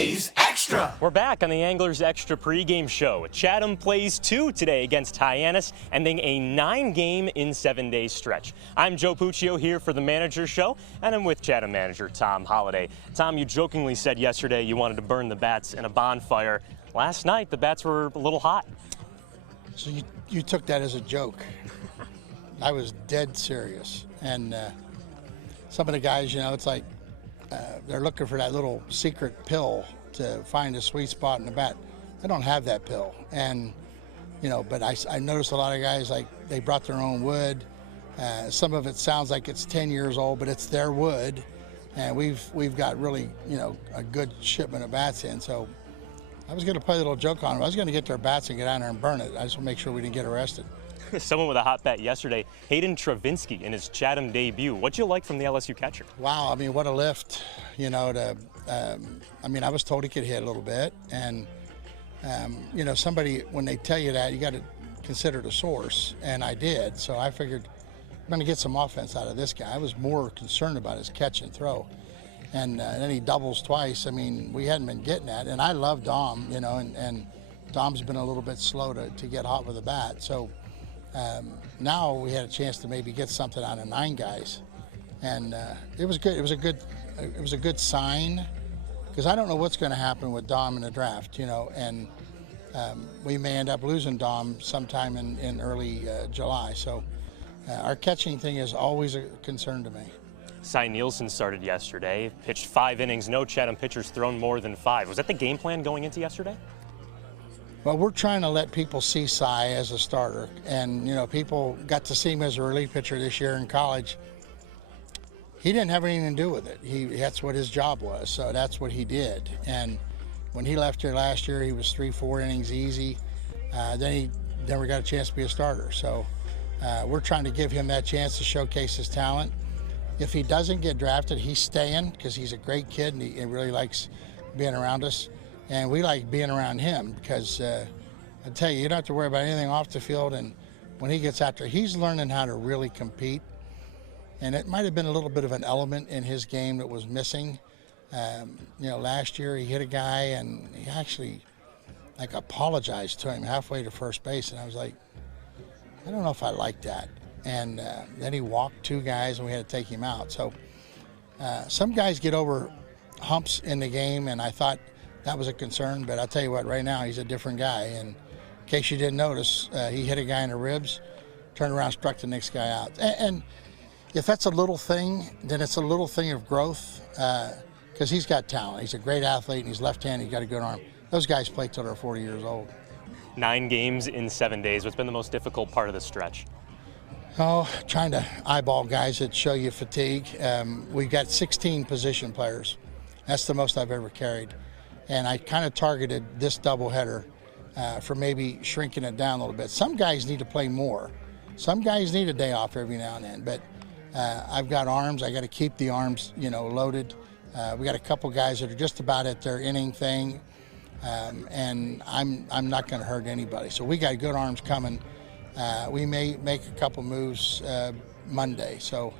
Plays Extra. We're back on the Anglers Extra pregame show. Chatham plays 2 today against Hyannis, ending a 9-game in 7-day stretch. I'm Joe Puccio here for the Manager Show, and I'm with Chatham manager Tom Holliday. Tom, you jokingly said yesterday you wanted to burn the bats in a bonfire. Last night, the bats were a little hot. So you took that as a joke. I was dead serious. And some of the guys, you know, it's like they're looking for that little secret pill to find a sweet spot in the bat. I don't have that pill. And, you know, but I noticed a lot of guys, like, they brought their own wood. Some of it sounds like it's 10 years old, but it's their wood. And we've got really, you know, a good shipment of bats in. So I was going to play a little joke on them. I was going to get their bats and get down there and burn it. I just want to make sure we didn't get arrested. Someone with a hot bat yesterday, Hayden Travinski in his Chatham debut. What'd you like from the LSU catcher? Wow, I mean, what a lift, you know, I mean, I was told he could hit a little bit. And, you know, somebody, when they tell you that, you got to consider the source. And I did. So I figured I'm going to get some offense out of this guy. I was more concerned about his catch and throw. And then he doubles twice. I mean, we hadn't been getting that. And I love Dom, you know, and Dom's been a little bit slow to get hot with the bat. So now we had a chance to maybe get something out of 9 guys. And it was good. It was a good sign, because I don't know what's going to happen with Dom in the draft, you know, and we may end up losing Dom sometime in early July. So our catching thing is always a concern to me. Cy Nielsen started yesterday, pitched 5 innings, no Chatham pitchers thrown more than 5. Was that the game plan going into yesterday? Well, we're trying to let people see Cy as a starter. And, you know, people got to see him as a relief pitcher this year in college. He didn't have anything to do with it. That's what his job was, so that's what he did. And when he left here last year, he was 3-4 innings easy. Then he never got a chance to be a starter. So we're trying to give him that chance to showcase his talent. If he doesn't get drafted, he's staying, because he's a great kid and he really likes being around us. And we like being around him, because I tell you don't have to worry about anything off the field. And when he gets out there, he's learning how to really compete. And it might have been a little bit of an element in his game that was missing. You know, last year he hit a guy and he actually like apologized to him halfway to first base. And I was like, I don't know if I like that. And then he walked 2 guys and we had to take him out. So some guys get over humps in the game, and I thought that was a concern. But I'll tell you what, right now he's a different guy. And in case you didn't notice, he hit a guy in the ribs, turned around, struck the next guy out. And if that's a little thing, then it's a little thing of growth, because he's got talent. He's a great athlete, and he's left-handed. He's got a good arm. Those guys play till they're 40 years old. 9 games in 7 days. What's been the most difficult part of the stretch? Oh, trying to eyeball guys that show you fatigue. We've got 16 position players. That's the most I've ever carried. And I kind of targeted this doubleheader for maybe shrinking it down a little bit. Some guys need to play more. Some guys need a day off every now and then. But I've got arms. I got to keep the arms, you know, loaded. We got a couple guys that are just about at their inning thing, and I'm not going to hurt anybody. So we got good arms coming. We may make a couple moves Monday. So,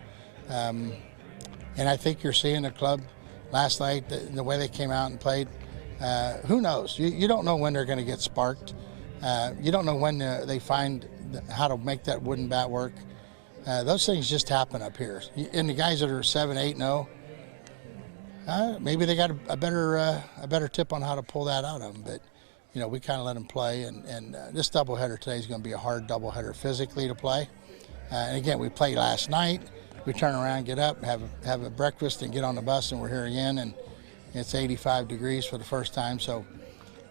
and I think you're seeing the club last night, the way they came out and played. Who knows? You don't know when they're going to get sparked. You don't know when they find how to make that wooden bat work. Those things just happen up here. And the guys that are 7-8-0, maybe they got a better tip on how to pull that out of them. But you know, we kind of let them play. And this doubleheader today is going to be a hard doubleheader physically to play. And again, we played last night. We turn around, get up, have a breakfast, and get on the bus, and we're here again. And it's 85 degrees for the first time. So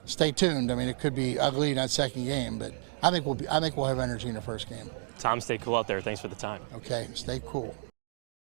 stay tuned. I mean, it could be ugly in that second game, but I think we'll have energy in the first game. Tom, stay cool out there. Thanks for the time. Okay, stay cool.